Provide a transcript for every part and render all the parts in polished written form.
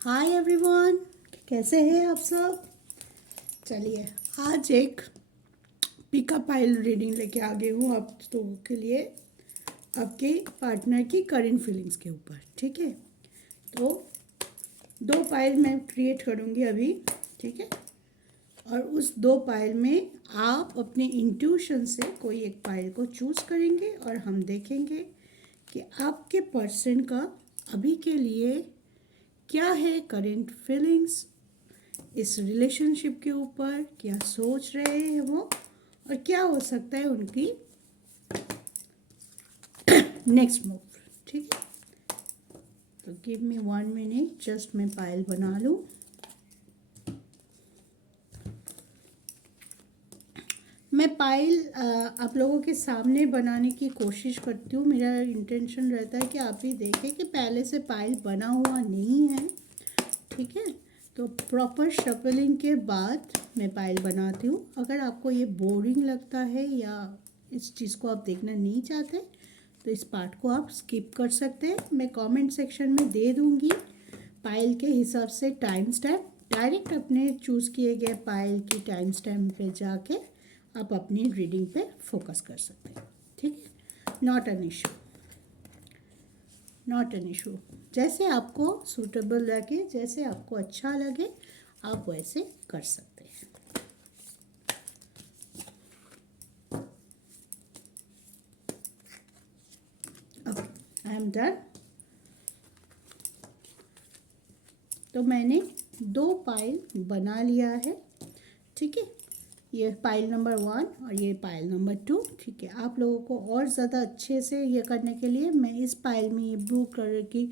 Hi everyone, कैसे हैं आप सब। चलिए आज एक पिकअप पाइल रीडिंग लेके आ गई हूँ आप लोगों के लिए, आपके पार्टनर की करंट फीलिंग्स के ऊपर। ठीक है, तो 2 पाइल मैं क्रिएट करूँगी अभी। ठीक है, और उस 2 पाइल में आप अपने इंट्यूशन से कोई एक पाइल को चूज़ करेंगे और हम देखेंगे कि आपके पर्सन का अभी के लिए क्या है करंट फीलिंग्स इस रिलेशनशिप के ऊपर, क्या सोच रहे हैं वो, और क्या हो सकता है उनकी नेक्स्ट मूव। ठीक है, तो गिव मी 1 मिनट, जस्ट मैं पाइल बना लूँ। मैं पाइल आप लोगों के सामने बनाने की कोशिश करती हूँ। मेरा इंटेंशन रहता है कि आप भी देखें कि पहले से पाइल बना हुआ नहीं है। ठीक है, तो प्रॉपर शफलिंग के बाद मैं पाइल बनाती हूँ। अगर आपको ये बोरिंग लगता है या इस चीज़ को आप देखना नहीं चाहते तो इस पार्ट को आप स्किप कर सकते हैं। मैं कमेंट सेक्शन में दे दूँगी पाइल के हिसाब से टाइम स्टैम्प। डायरेक्ट अपने चूज़ किए गए पाइल की टाइम स्टैम्प पे जाके आप अपनी रीडिंग पे फोकस कर सकते हैं। ठीक है, not an issue, not an issue. जैसे आपको सूटेबल लगे, जैसे आपको अच्छा लगे, आप वैसे कर सकते हैं। Okay, I am done. तो मैंने 2 पाइल बना लिया है। ठीक है, ये पाइल नंबर 1 और ये पाइल नंबर 2। ठीक है, आप लोगों को और ज़्यादा अच्छे से ये करने के लिए मैं इस पाइल में ये ब्लू कलर की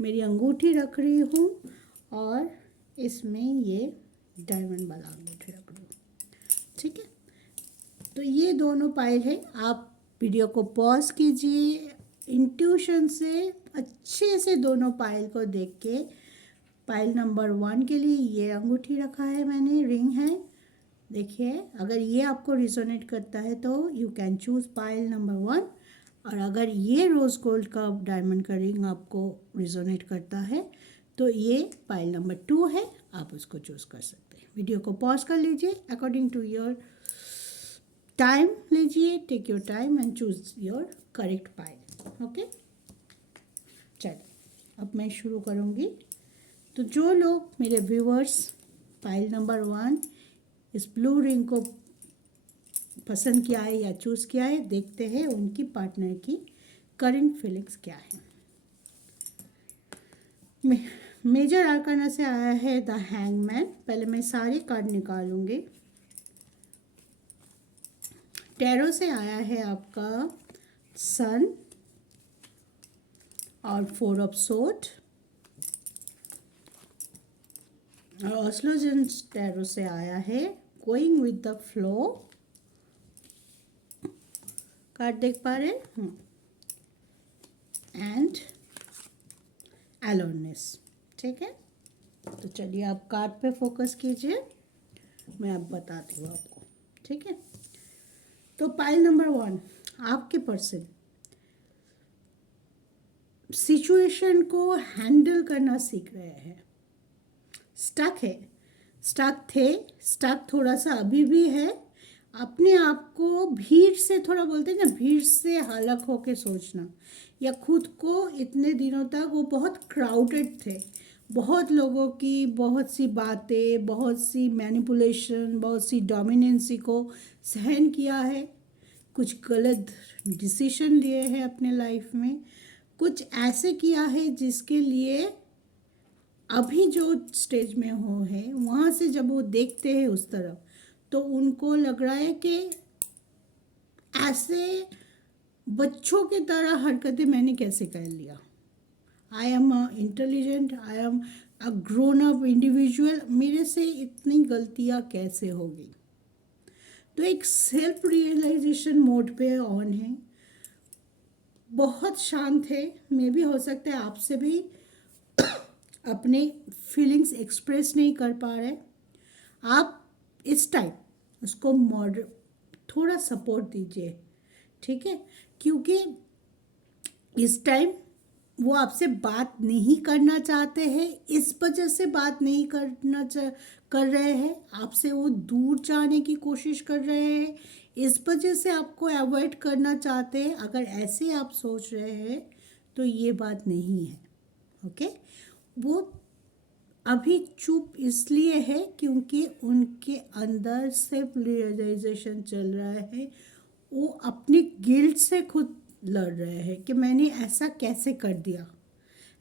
मेरी अंगूठी रख रही हूँ और इसमें ये डायमंड वाला अंगूठी रख रही हूँ। ठीक है, तो ये दोनों पाइल है। आप वीडियो को पॉज कीजिए, इंट्यूशन से अच्छे से दोनों पाइल को देख के। पाइल नंबर 1 के लिए ये अंगूठी रखा है मैंने, रिंग है। देखिए, अगर ये आपको रिजोनेट करता है तो you can choose pile number 1, और अगर ये रोज़ गोल्ड का डायमंड का रिंग आपको रिजोनेट करता है तो ये पाइल नंबर 2 है, आप उसको चूज़ कर सकते हैं। वीडियो को पॉज कर लीजिए, अकॉर्डिंग टू योर टाइम लीजिए, take your time and choose your correct pile. Okay, चलिए अब मैं शुरू करूँगी। तो जो लोग मेरे व्यूअर्स पाइल नंबर 1 इस ब्लू रिंग को पसंद किया है या चूज़ किया है, देखते हैं उनकी पार्टनर की करंट फीलिंग्स क्या है। मेजर आर्काना से आया है द हैंगमैन। पहले मैं सारे कार्ड निकालूंगी। टैरो से आया है आपका सन और 4 ऑफ सोर्ड, और ऑस्लोजन टैरो से आया है going with the flow. Card देख पा रहे हैं, एंड अलोननेस। ठीक है, तो चलिए आप कार्ड पे फोकस कीजिए, मैं अब बताती हूँ आपको। ठीक है, तो पाइल नंबर 1, आपके पर्सन सिचुएशन को हैंडल करना सीख रहे हैं। स्टक है, स्टक थे, स्टक थोड़ा सा अभी भी है। अपने आप को भीड़ से, थोड़ा बोलते हैं ना, भीड़ से हालक होके सोचना, या खुद को इतने दिनों तक वो बहुत क्राउडेड थे, बहुत लोगों की बहुत सी बातें, बहुत सी मैनिपुलेशन, बहुत सी डोमिनेंसी को सहन किया है। कुछ गलत डिसीजन लिए हैं अपने लाइफ में, कुछ ऐसे किया है जिसके लिए अभी जो स्टेज में हो है वहाँ से जब वो देखते हैं उस तरफ तो उनको लग रहा है कि ऐसे बच्चों की तरह हरकतें मैंने कैसे कर लिया। I am intelligent, I am a grown up individual, मेरे से इतनी गलतियाँ कैसे हो गई। तो एक सेल्फ रियलाइजेशन मोड पे ऑन है, बहुत शांत है। मे भी हो सकता है आपसे भी अपने फीलिंग्स एक्सप्रेस नहीं कर पा रहे। आप इस टाइम उसको थोड़ा सपोर्ट दीजिए। ठीक है, क्योंकि इस टाइम वो आपसे बात नहीं करना चाहते हैं, इस वजह से बात नहीं कर रहे हैं, आपसे वो दूर जाने की कोशिश कर रहे हैं, इस वजह से आपको अवॉइड करना चाहते हैं। अगर ऐसे आप सोच रहे हैं तो ये बात नहीं है। ओके, वो अभी चुप इसलिए है क्योंकि उनके अंदर सेल्फ रियलाइजेशन चल रहा है। वो अपनी गिल्ट से खुद लड़ रहे हैं कि मैंने ऐसा कैसे कर दिया,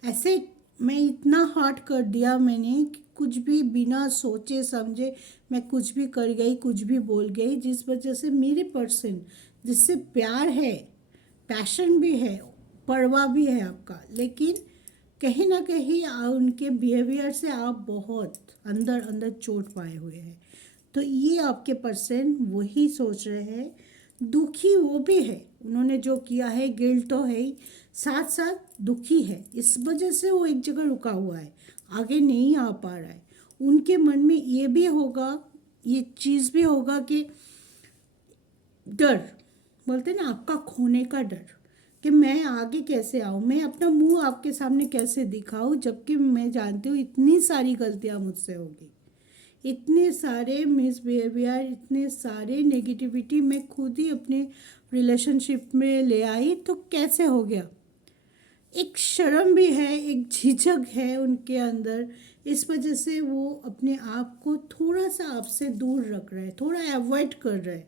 ऐसे मैं इतना हर्ट कर दिया मैंने कि कुछ भी बिना सोचे समझे मैं कुछ भी कर गई, कुछ भी बोल गई, जिस वजह से मेरे पर्सन जिससे प्यार है, पैशन भी है, परवाह भी है आपका, लेकिन कहीं ना कहीं उनके बिहेवियर से आप बहुत अंदर अंदर चोट पाए हुए हैं। तो ये आपके पर्सन वही सोच रहे हैं, दुखी वो भी है, उन्होंने जो किया है गिल्ट तो है ही, साथ साथ दुखी है, इस वजह से वो एक जगह रुका हुआ है, आगे नहीं आ पा रहा है। उनके मन में ये भी होगा, ये चीज़ भी होगा कि डर, बोलते ना आपका खोने का डर, कि मैं आगे कैसे आऊँ, मैं अपना मुंह आपके सामने कैसे दिखाऊँ, जबकि मैं जानती हूँ इतनी सारी गलतियाँ मुझसे होगी, इतने सारे मिसबिहेवियर, इतने सारे नेगेटिविटी मैं खुद ही अपने रिलेशनशिप में ले आई, तो कैसे हो गया। एक शर्म भी है, एक झिझक है उनके अंदर, इस वजह से वो अपने आप को थोड़ा सा आपसे दूर रख रहे हैं, थोड़ा अवॉइड कर रहे हैं।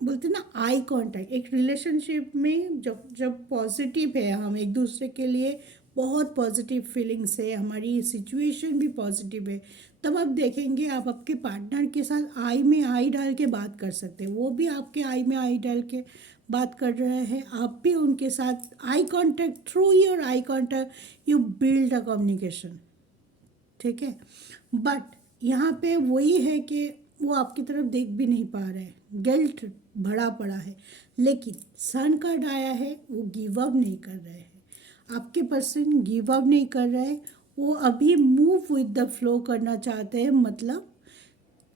बोलते ना आई कांटेक्ट, एक रिलेशनशिप में जब जब पॉजिटिव है, हम एक दूसरे के लिए बहुत पॉजिटिव फीलिंग्स है, हमारी सिचुएशन भी पॉजिटिव है, तब आप देखेंगे आप आपके पार्टनर के साथ आई में आई डाल के बात कर सकते हैं, वो भी आपके आई में आई डाल के बात कर रहे हैं, आप भी उनके साथ eye contact, through your eye contact you build a communication. ठीक है, बट यहाँ पे वही है कि वो आपकी तरफ देख भी नहीं पा रहे हैं, गिल्ट भरा पड़ा है, लेकिन सन कार्ड आया है, वो गिव अप नहीं कर रहे हैं, आपके पर्सन गिव अप नहीं कर रहे हैं, वो अभी मूव विद द फ्लो करना चाहते हैं, मतलब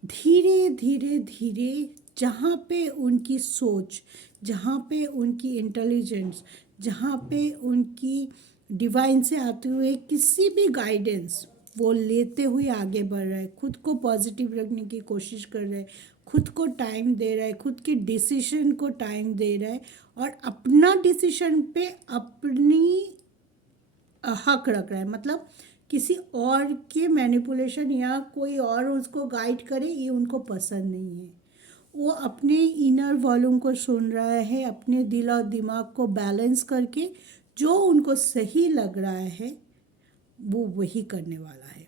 धीरे धीरे धीरे, जहाँ पे उनकी सोच, जहाँ पे उनकी इंटेलिजेंस, जहाँ पे उनकी डिवाइन से आते हुए किसी भी गाइडेंस वो लेते हुए आगे बढ़ रहे हैं, खुद को पॉजिटिव रखने की कोशिश कर रहे हैं, खुद को टाइम दे रहा है, खुद के डिसीजन को टाइम दे रहा है, और अपना डिसीजन पे अपनी हक रख रहा है, मतलब किसी और के मैनिपुलेशन या कोई और उसको गाइड करे ये उनको पसंद नहीं है। वो अपने इनर वॉल्यूम को सुन रहा है, अपने दिल और दिमाग को बैलेंस करके जो उनको सही लग रहा है वो वही करने वाला है।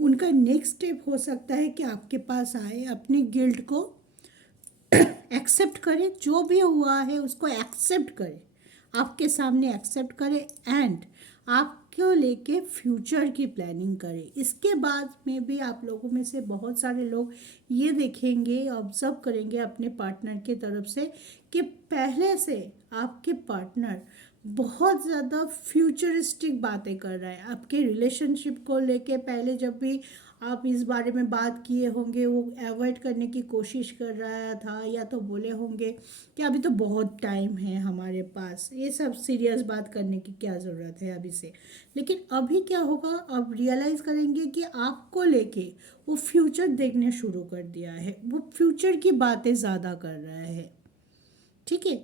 उनका नेक्स्ट स्टेप हो सकता है कि आपके पास आए, अपने गिल्ट को एक्सेप्ट करे, जो भी हुआ है उसको एक्सेप्ट करे, आपके सामने एक्सेप्ट करे, एंड आपको लेके फ्यूचर की प्लानिंग करे। इसके बाद में भी आप लोगों में से बहुत सारे लोग ये देखेंगे, ऑब्जर्व करेंगे अपने पार्टनर की तरफ से कि पहले से आपके पार्टनर बहुत ज़्यादा फ्यूचरिस्टिक बातें कर रहा है आपके रिलेशनशिप को लेके। पहले जब भी आप इस बारे में बात किए होंगे वो अवॉइड करने की कोशिश कर रहा था, या तो बोले होंगे कि अभी तो बहुत टाइम है हमारे पास, ये सब सीरियस बात करने की क्या ज़रूरत है अभी से। लेकिन अभी क्या होगा, अब रियलाइज़ करेंगे कि आपको लेके वो फ्यूचर देखने शुरू कर दिया है, वो फ्यूचर की बातें ज़्यादा कर रहा है। ठीक है,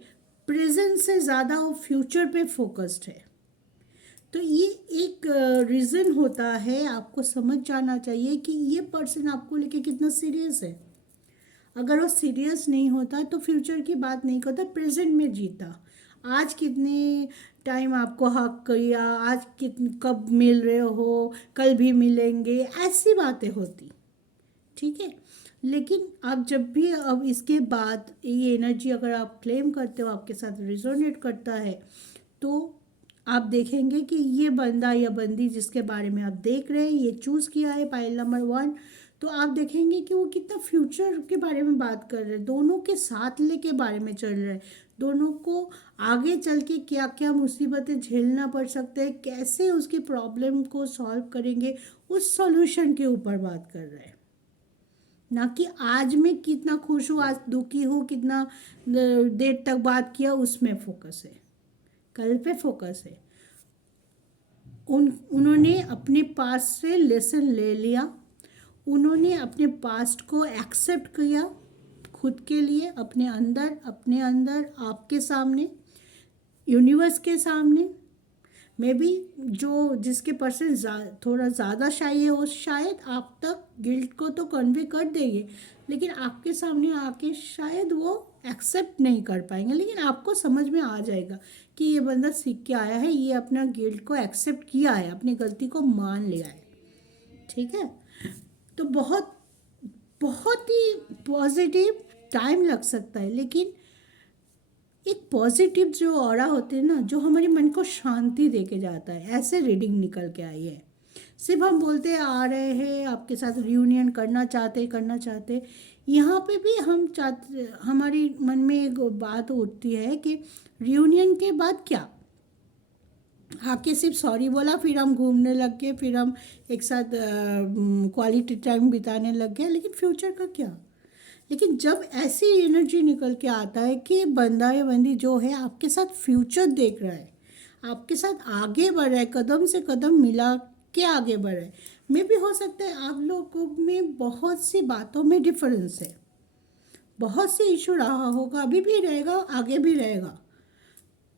प्रेजेंट से ज़्यादा वो फ्यूचर पे फोकस्ड है। तो ये एक रीज़न होता है, आपको समझ जाना चाहिए कि ये पर्सन आपको लेके कितना सीरियस है। अगर वो सीरियस नहीं होता तो फ्यूचर की बात नहीं करता, प्रेजेंट में जीता, आज कितने टाइम आपको हक किया, आज कब मिल रहे हो, कल भी मिलेंगे, ऐसी बातें होती। ठीक है, लेकिन आप जब भी अब इसके बाद ये एनर्जी अगर आप क्लेम करते हो, आपके साथ रिजोनेट करता है, तो आप देखेंगे कि ये बंदा या बंदी जिसके बारे में आप देख रहे हैं, ये चूज़ किया है पाइल नंबर 1, तो आप देखेंगे कि वो कितना फ्यूचर के बारे में बात कर रहे हैं, दोनों के साथ लेके बारे में चल रहे हैं, दोनों को आगे चल के क्या क्या मुसीबतें झेलना पड़ सकते हैं, कैसे उसकी प्रॉब्लम को सॉल्व करेंगे, उस सॉल्यूशन के ऊपर बात कर रहे हैं। ना कि आज मैं कितना खुश हूँ, आज दुखी हूँ, कितना देर तक बात किया, उसमें फोकस है, कल पे फोकस है। उन्होंने अपने पास से लेसन ले लिया, उन्होंने अपने पास्ट को एक्सेप्ट किया खुद के लिए, अपने अंदर आपके सामने, यूनिवर्स के सामने। मे बी जो जिसके पर्सन थोड़ा ज़्यादा शाई है वो शायद आप तक गिल्ट को तो कन्वे कर देंगे, लेकिन आपके सामने आके शायद वो एक्सेप्ट नहीं कर पाएंगे, लेकिन आपको समझ में आ जाएगा कि ये बंदा सीख के आया है, ये अपना गिल्ट को एक्सेप्ट किया है, अपनी गलती को मान लिया है। ठीक है, तो बहुत बहुत ही पॉजिटिव टाइम लग सकता है, लेकिन एक पॉजिटिव जो ऑरा होते हैं ना, जो हमारे मन को शांति दे के जाता है, ऐसे रीडिंग निकल के आई है। सिर्फ हम बोलते आ रहे हैं आपके साथ रियूनियन करना चाहते, यहाँ पे भी हम चाहते, हमारी मन में एक बात उठती है कि रियूनियन के बाद क्या, आके सिर्फ सॉरी बोला, फिर हम घूमने लग गए, फिर हम एक साथ क्वालिटी टाइम बिताने लग गए, लेकिन फ्यूचर का क्या। लेकिन जब ऐसी एनर्जी निकल के आता है कि बंदा या बंदी जो है आपके साथ फ्यूचर देख रहा है, आपके साथ आगे बढ़ रहा है, कदम से कदम मिला के आगे बढ़ रहा है, मे भी हो सकता है आप लोगों में बहुत सी बातों में डिफरेंस है, बहुत सी इशू रहा होगा, अभी भी रहेगा, आगे भी रहेगा,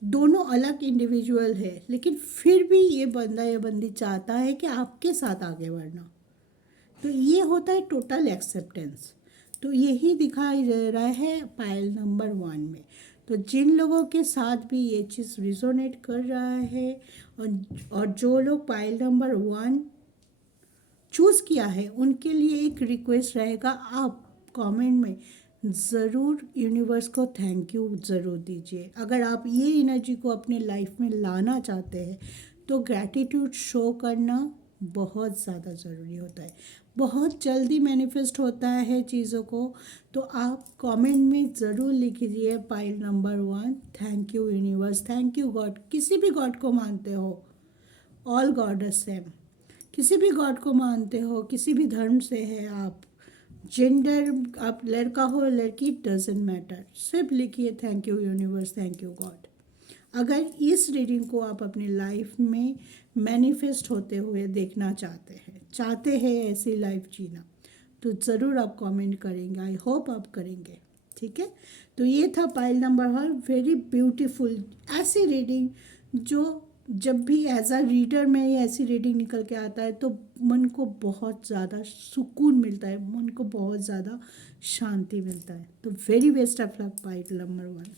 दोनों अलग इंडिविजुअल है, लेकिन फिर भी ये बंदा या बंदी चाहता है कि आपके साथ आगे बढ़ना। तो ये होता है टोटल एक्सेप्टेंस। तो यही दिखाई दे रहा है पायल नंबर 1 में। तो जिन लोगों के साथ भी ये चीज़ रिजोनेट कर रहा है, और जो लोग पायल नंबर 1 चूज़ किया है, उनके लिए एक रिक्वेस्ट रहेगा, आप कमेंट में ज़रूर यूनिवर्स को थैंक यू ज़रूर दीजिए। अगर आप ये एनर्जी को अपने लाइफ में लाना चाहते हैं तो ग्रैटिट्यूड शो करना बहुत ज़्यादा ज़रूरी होता है, बहुत जल्दी मैनिफेस्ट होता है चीज़ों को। तो आप कमेंट में ज़रूर लिखिए pile number 1, thank you universe, thank you God. किसी भी गॉड को मानते हो, ऑल गॉड आर सेम, किसी भी गॉड को मानते हो, किसी भी धर्म से है आप, जेंडर आप लड़का हो लड़की, डजेंट मैटर, सिर्फ लिखिए thank you universe, thank you God. अगर इस रीडिंग को आप अपनी लाइफ में मैनिफेस्ट होते हुए देखना चाहते हैं ऐसी लाइफ जीना, तो ज़रूर आप कमेंट करेंगे, आई होप आप करेंगे। ठीक है, तो ये था पाइल नंबर 1, वेरी ब्यूटीफुल ऐसी रीडिंग जो जब भी एज अ रीडर में ये ऐसी रीडिंग निकल के आता है तो मन को बहुत ज़्यादा सुकून मिलता है, मन को बहुत ज़्यादा शांति मिलता है। तो very best of luck pile number 1।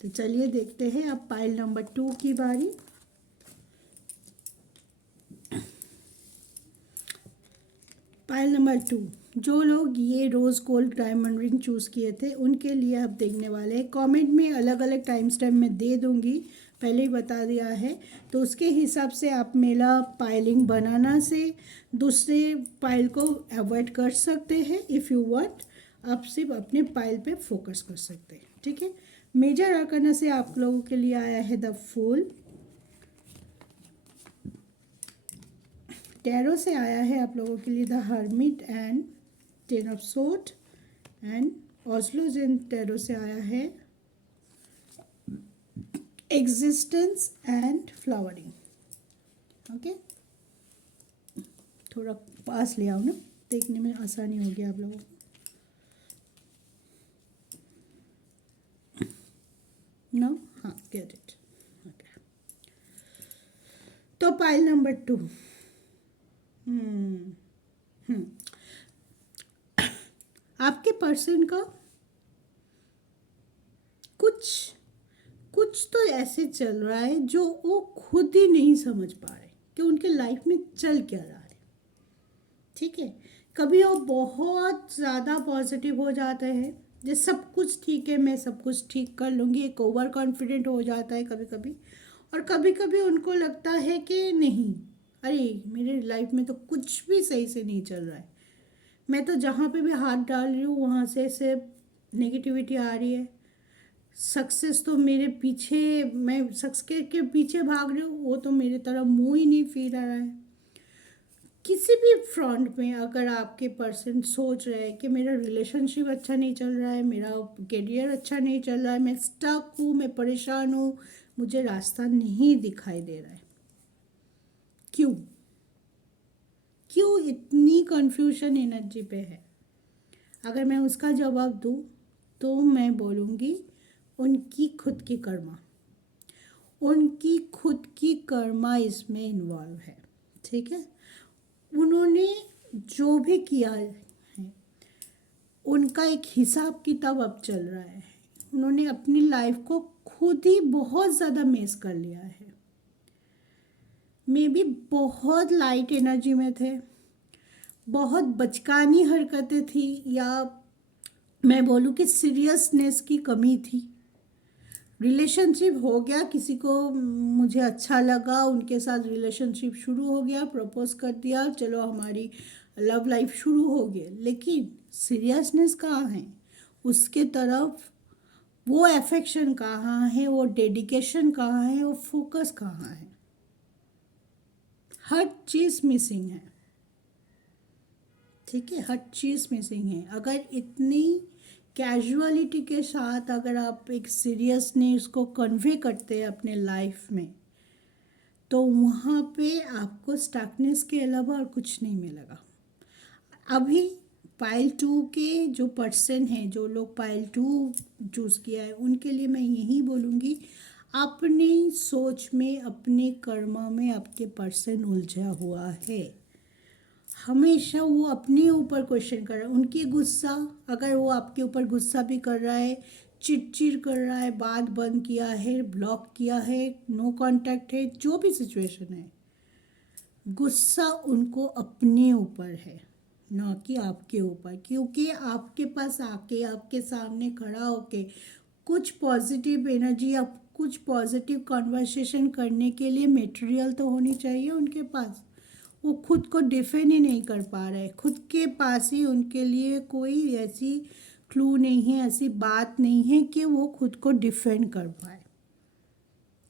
तो चलिए देखते हैं अब पाइल नंबर 2 की बारी। पाइल नंबर 2, जो लोग ये rose gold diamond ring choose किए थे उनके लिए आप देखने वाले हैं। कमेंट में अलग अलग टाइम स्टैम्प में दे दूंगी, पहले ही बता दिया है, तो उसके हिसाब से आप मेला पाइलिंग बनाना से दूसरे पाइल को अवॉइड कर सकते हैं। इफ़ यू वांट, आप सिर्फ अपने पाइल पे फोकस कर सकते हैं। ठीक है, मेजर आर्काना से आप लोगों के लिए आया है द फूल, टैरो से आया है आप लोगों के लिए the hermit and 10 of sword, and ऑस्लोजन टैरो से आया है एग्जिस्टेंस एंड फ्लावरिंग। ओके, थोड़ा पास ले आओ ना, देखने में आसानी होगी आप लोगों को। नो, हाँ, गेट इट। ओके, तो पाइल नंबर 2, आपके पर्सन का कुछ तो ऐसे चल रहा है जो वो खुद ही नहीं समझ पा रहे कि उनके लाइफ में चल क्या रहा है। ठीक है, कभी वो बहुत ज़्यादा पॉजिटिव हो जाते हैं, जो सब कुछ ठीक है, मैं सब कुछ ठीक कर लूँगी, एक ओवर कॉन्फिडेंट हो जाता है कभी कभी, और कभी कभी उनको लगता है कि नहीं, अरे मेरे लाइफ में तो कुछ भी सही से नहीं चल रहा है, मैं तो जहाँ पे भी हाथ डाल रही हूँ वहाँ से सिर्फ नेगेटिविटी आ रही है, सक्सेस तो मेरे पीछे, मैं सक्सेस के पीछे भाग रही हूँ, वो तो मेरे तरफ मुँह ही नहीं फिर रहा है। किसी भी फ्रंट में अगर आपके पर्सन सोच रहे हैं कि मेरा रिलेशनशिप अच्छा नहीं चल रहा है, मेरा करियर अच्छा नहीं चल रहा है, मैं स्टक हूँ, मैं परेशान हूँ, मुझे रास्ता नहीं दिखाई दे रहा है, क्यों क्यों इतनी कन्फ्यूजन एनर्जी पे है? अगर मैं उसका जवाब दूँ तो मैं बोलूँगी उनकी खुद की कर्मा, उनकी खुद की कर्मा इसमें इन्वॉल्व है। ठीक है, उन्होंने जो भी किया है उनका एक हिसाब किताब अब चल रहा है। उन्होंने अपनी लाइफ को खुद ही बहुत ज़्यादा मेस कर लिया है। मे बी बहुत लाइट एनर्जी में थे, बहुत बचकानी हरकतें थी, या मैं बोलूँ कि सीरियसनेस की कमी थी। रिलेशनशिप हो गया, किसी को मुझे अच्छा लगा, उनके साथ रिलेशनशिप शुरू हो गया, प्रपोज कर दिया, चलो हमारी लव लाइफ शुरू हो गई, लेकिन सीरियसनेस कहाँ है उसके तरफ? वो अफेक्शन कहाँ है? वो डेडिकेशन कहाँ है? वो फोकस कहाँ है? हर चीज़ मिसिंग है। ठीक है, हर चीज़ मिसिंग है। अगर इतनी कैजुअलिटी के साथ अगर आप एक सीरियसनेस को कन्वे करते हैं अपने लाइफ में, तो वहाँ पे आपको स्टकनेस के अलावा और कुछ नहीं मिलेगा। अभी पाइल 2 के जो पर्सन हैं, जो लोग पाइल 2 चूज़ किया है, उनके लिए मैं यही बोलूँगी, अपनी सोच में, अपने कर्मा में आपके पर्सन उलझा हुआ है। हमेशा वो अपने ऊपर क्वेश्चन कर रहा है। उनकी गुस्सा, अगर वो आपके ऊपर गुस्सा भी कर रहा है, चिड़चिड़ कर रहा है, बात बंद किया है, ब्लॉक किया है, नो कांटेक्ट है, जो भी सिचुएशन है, गुस्सा उनको अपने ऊपर है, ना कि आपके ऊपर। क्योंकि आपके पास आके, आपके सामने खड़ा होके कुछ पॉजिटिव एनर्जी या कुछ पॉजिटिव कॉन्वर्सेशन करने के लिए मटेरियल तो होनी चाहिए उनके पास। वो खुद को डिफेंड ही नहीं कर पा रहे, खुद के पास ही उनके लिए कोई ऐसी क्लू नहीं है, ऐसी बात नहीं है कि वो खुद को डिफेंड कर पाए।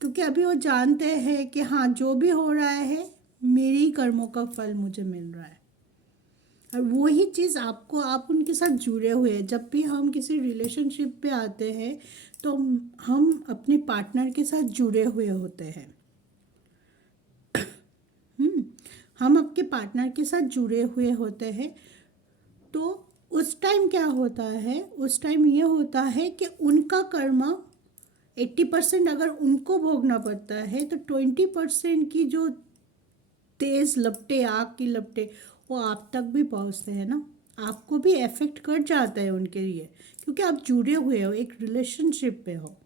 क्योंकि अभी वो जानते हैं कि हाँ, जो भी हो रहा है मेरे ही कर्मों का फल मुझे मिल रहा है। और वही चीज़ आपको, आप उनके साथ जुड़े हुए हैं। जब भी हम किसी रिलेशनशिप पे आते हैं तो हम अपने पार्टनर के साथ जुड़े हुए होते हैं। हम आपके पार्टनर के साथ जुड़े हुए होते हैं। तो उस टाइम क्या होता है? उस टाइम ये होता है कि उनका कर्मा 80% अगर उनको भोगना पड़ता है, तो 20% की जो तेज़ लपटे, आग की लपटे, वो आप तक भी पहुंचते हैं ना, आपको भी इफेक्ट कर जाता है उनके लिए, क्योंकि आप जुड़े हुए हो, एक रिलेशनशिप पे हो।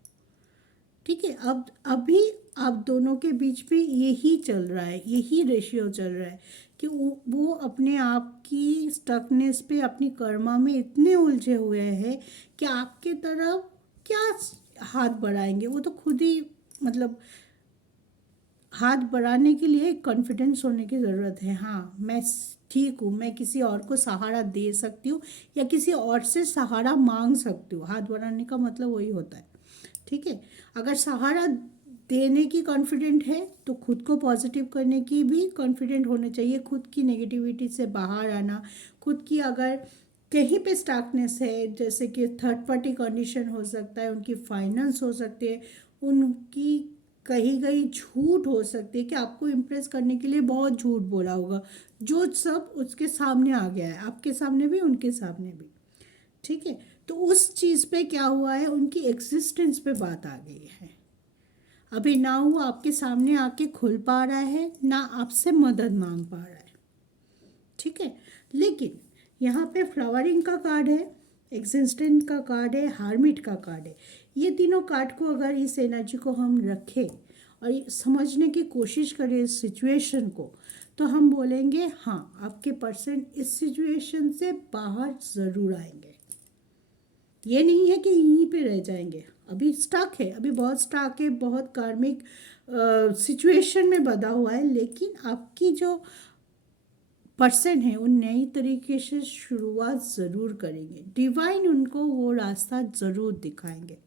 ठीक है, अब अभी आप दोनों के बीच में यही चल रहा है, यही रेशियो चल रहा है कि वो अपने आप की स्टकनेस पे, अपनी कर्मा में इतने उलझे हुए हैं कि आपके तरफ क्या हाथ बढ़ाएंगे। वो तो खुद ही, मतलब हाथ बढ़ाने के लिए कॉन्फिडेंस होने की ज़रूरत है। हाँ, मैं ठीक हूँ, मैं किसी और को सहारा दे सकती हूँ या किसी और से सहारा मांग सकती हूँ। हाथ बढ़ाने का मतलब वही होता है। ठीक है, अगर सहारा देने की कॉन्फिडेंट है तो खुद को पॉजिटिव करने की भी कॉन्फिडेंट होना चाहिए। खुद की नेगेटिविटी से बाहर आना, खुद की अगर कहीं पे स्टार्कनेस है, जैसे कि थर्ड पार्टी कंडीशन हो सकता है, उनकी फाइनेंस हो सकती है, उनकी कहीं कहीं झूठ हो सकती है कि आपको इम्प्रेस करने के लिए बहुत झूठ बोला होगा, जो सब उसके सामने आ गया है, आपके सामने भी, उनके सामने भी। ठीक है, तो उस चीज़ पे क्या हुआ है, उनकी एग्जिस्टेंस पे बात आ गई है। अभी ना वो आपके सामने आके खुल पा रहा है, ना आपसे मदद मांग पा रहा है। ठीक है, लेकिन यहाँ पे फ्लावरिंग का कार्ड है, एग्जिस्टेंस का कार्ड है, हार्मिट का कार्ड है। ये तीनों कार्ड को अगर इस एनर्जी को हम रखें और समझने की कोशिश करें इस सिचुएशन को, तो हम बोलेंगे हाँ, आपके पर्सन इस सिचुएशन से बाहर ज़रूर आएंगे। ये नहीं है कि यहीं पे रह जाएंगे। अभी स्टक है, अभी बहुत स्टक है, बहुत कार्मिक सिचुएशन में बंधा हुआ है, लेकिन आपकी जो पर्सन है वो नई तरीके से शुरुआत ज़रूर करेंगे। डिवाइन उनको वो रास्ता ज़रूर दिखाएंगे।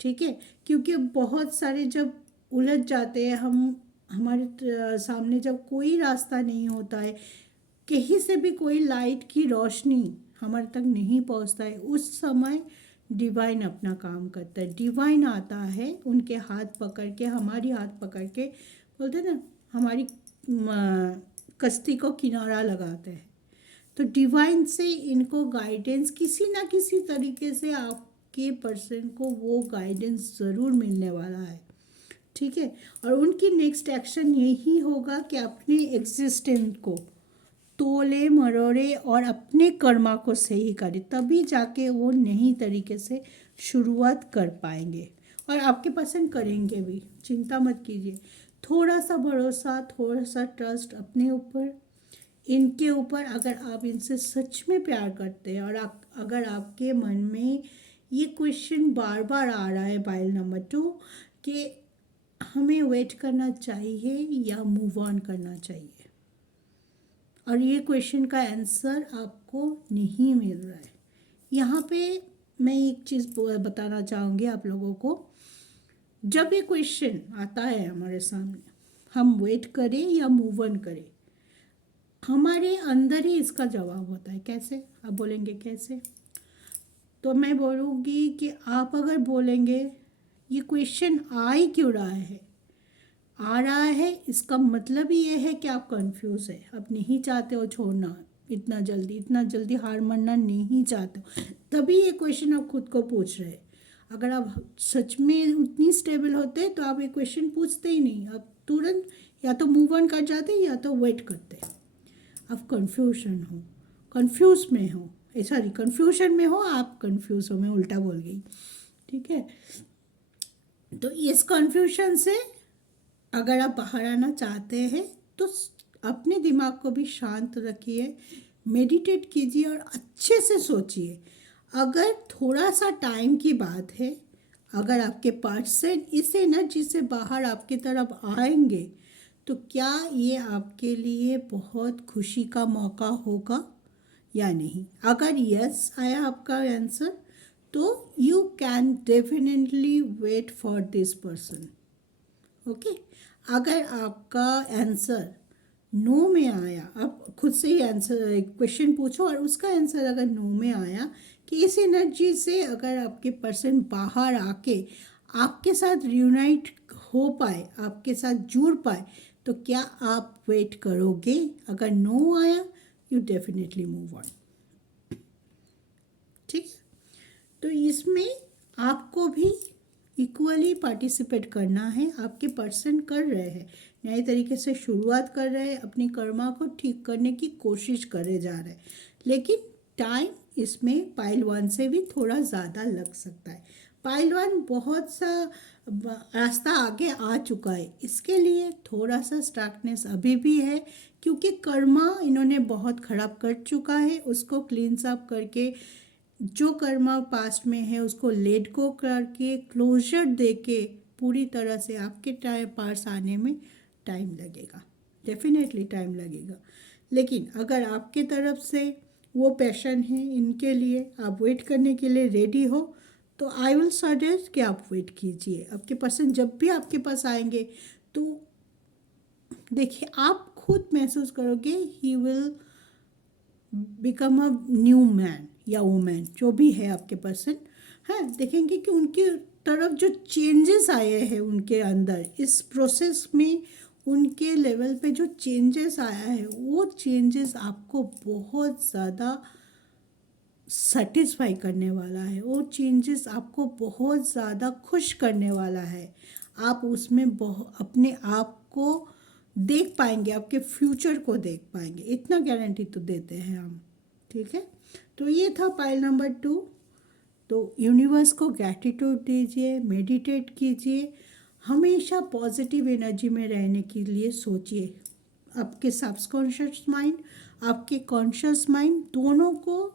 ठीक है, क्योंकि बहुत सारे जब उलझ जाते हैं हम, हमारे सामने जब कोई रास्ता नहीं होता है, कहीं से भी कोई लाइट की रोशनी हमारे तक नहीं पहुंचता है, उस समय डिवाइन अपना काम करता है। डिवाइन आता है उनके हाथ पकड़ के, हमारी हाथ पकड़ के, बोलते हैं ना, हमारी कश्ती को किनारा लगाते हैं। तो डिवाइन से इनको गाइडेंस किसी ना किसी तरीके से आपके पर्सन को वो गाइडेंस ज़रूर मिलने वाला है, ठीक है। और उनकी नेक्स्ट एक्शन यही होगा कि अपने एग्जिस्टेंस को तोले मरोड़े और अपने कर्मा को सही करे, तभी जाके वो नई तरीके से शुरुआत कर पाएंगे और आपके पसंद करेंगे भी। चिंता मत कीजिए, थोड़ा सा भरोसा, थोड़ा सा ट्रस्ट अपने ऊपर, इनके ऊपर। अगर आप इनसे सच में प्यार करते हैं और अगर आपके मन में ये क्वेश्चन बार बार आ रहा है पाइल नंबर 2 कि हमें वेट करना चाहिए या मूव ऑन करना चाहिए, और ये क्वेश्चन का आंसर आपको नहीं मिल रहा है, यहाँ पे मैं एक चीज़ बताना चाहूँगी आप लोगों को। जब ये क्वेश्चन आता है हमारे सामने, हम वेट करें या मूव ऑन करें, हमारे अंदर ही इसका जवाब होता है। कैसे? आप बोलेंगे कैसे? तो मैं बोलूँगी कि आप अगर बोलेंगे ये क्वेश्चन आ ही क्यों रहा है, आ रहा है इसका मतलब ये है कि आप कंफ्यूज है, आप नहीं चाहते हो छोड़ना इतना जल्दी हार मानना नहीं चाहते हो, तभी ये क्वेश्चन आप खुद को पूछ रहे हैं। अगर आप सच में उतनी स्टेबल होते तो आप ये क्वेश्चन पूछते ही नहीं, आप तुरंत या तो मूव ऑन कर जाते या तो वेट करते। आप कंफ्यूज में हो, सॉरी कंफ्यूजन में हो, आप कंफ्यूज हो, मैं उल्टा बोल गई, ठीक है। तो इस कंफ्यूजन से अगर आप बाहर आना चाहते हैं तो अपने दिमाग को भी शांत रखिए, मेडिटेट कीजिए और अच्छे से सोचिए। अगर थोड़ा सा टाइम की बात है, अगर आपके पर्सन इस एनर्जी से बाहर आपकी तरफ आएंगे तो क्या ये आपके लिए बहुत खुशी का मौका होगा या नहीं। अगर यस आया आपका आंसर तो you can definitely wait for this person, okay. अगर आपका आंसर नो में आया, आप खुद से ही आंसर क्वेश्चन पूछो और उसका आंसर अगर नो में आया कि इस एनर्जी से अगर आपके पर्सन बाहर आके आपके साथ रियूनाइट हो पाए, आपके साथ जुड़ पाए, तो क्या आप वेट करोगे। अगर नो आया यू डेफिनेटली मूव ऑन, ठीक। तो इसमें आपको भी इक्वली पार्टिसिपेट करना है। आपके पर्सन कर रहे हैं, नए तरीके से शुरुआत कर रहे हैं, अपनी कर्मा को ठीक करने की कोशिश करे जा रहे हैं, लेकिन टाइम इसमें पाइल 1 से भी थोड़ा ज़्यादा लग सकता है। पाइल 1 बहुत सा रास्ता आगे आ चुका है, इसके लिए थोड़ा सा स्टार्कनेस अभी भी है, क्योंकि कर्मा इन्होंने बहुत ख़राब कर चुका है। उसको क्लीन्स अप करके जो कर्मा पास्ट में है उसको लेट गो करके क्लोजर देके पूरी तरह से आपके पास आने में टाइम लगेगा, डेफिनेटली टाइम लगेगा। लेकिन अगर आपके तरफ से वो पैशन है इनके लिए, आप वेट करने के लिए रेडी हो, तो आई विल सजेस्ट कि आप वेट कीजिए। आपके पर्सन जब भी आपके पास आएंगे तो देखिए आप खुद महसूस करोगे he will become a new man या वुमेन, जो भी है आपके पर्सन, है। देखेंगे कि उनकी तरफ जो चेंजेस आए हैं उनके अंदर, इस प्रोसेस में उनके लेवल पे जो चेंजेस आया है, वो चेंजेस आपको बहुत ज़्यादा सेटिस्फाई करने वाला है, वो चेंजेस आपको बहुत ज़्यादा खुश करने वाला है। आप उसमें अपने आप को देख पाएंगे, आपके फ्यूचर को देख पाएंगे, इतना गारंटी तो देते हैं हम, ठीक है। तो ये था पाइल नंबर 2। तो यूनिवर्स को ग्रैटिट्यूड दीजिए, मेडिटेट कीजिए, हमेशा पॉजिटिव एनर्जी में रहने के लिए सोचिए। आपके सबकॉन्शियस माइंड, आपके कॉन्शियस माइंड दोनों को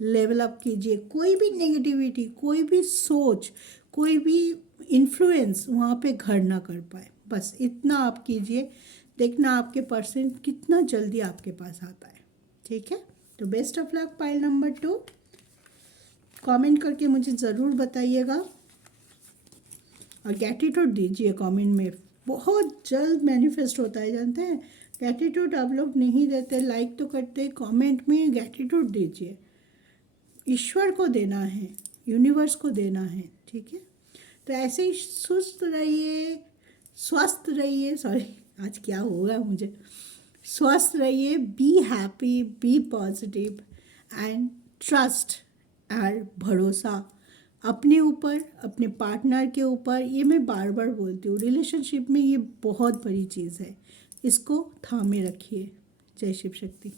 लेवल अप कीजिए। कोई भी नेगेटिविटी, कोई भी सोच, कोई भी इन्फ्लुएंस वहाँ पे घर ना कर पाए, बस इतना आप कीजिए। देखना आपके पर्सन कितना जल्दी आपके पास आता है, ठीक है। तो best of luck pile number 2। Comment करके मुझे ज़रूर बताइएगा और ग्रैटिट्यूड दीजिए कमेंट में, बहुत जल्द मैनिफेस्ट होता है, जानते हैं। ग्रैटिट्यूड आप लोग नहीं देते, लाइक तो करते, कमेंट में ग्रैटिट्यूड दीजिए। ईश्वर को देना है, यूनिवर्स को देना है, ठीक है। तो ऐसे ही स्वस्थ रहिए, आज क्या होगा मुझे। स्वस्थ रहिए, be happy, be positive and trust और भरोसा अपने ऊपर, अपने पार्टनर के ऊपर। ये मैं बार बार बोलती हूँ, रिलेशनशिप में ये बहुत बड़ी चीज़ है, इसको थामे रखिए। जय शिव शक्ति।